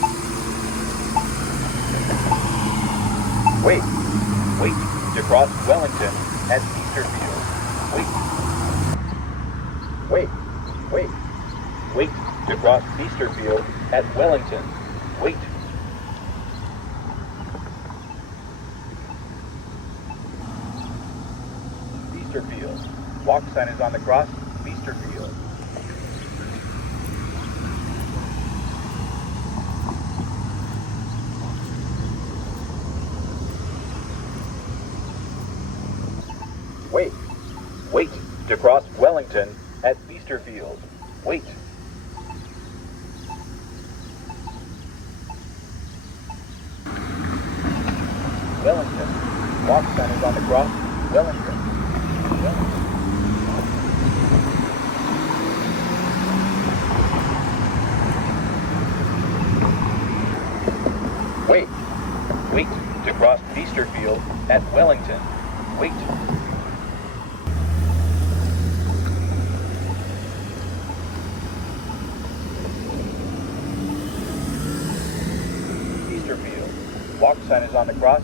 cross. Wait. Wait to cross Wellington at Biesterfield. Wait. Wait. Wait. Wait to cross Biesterfield at Wellington. Wait. Biesterfield. Walk sign is on the cross. Biesterfield. Wait. Wait to cross Wellington at Biesterfield. Wait. Wellington. Walk sign is on the cross. Wellington. Wellington. Wait. Wait to cross Biesterfield at Wellington. Wait. Biesterfield. Walk sign is on the cross.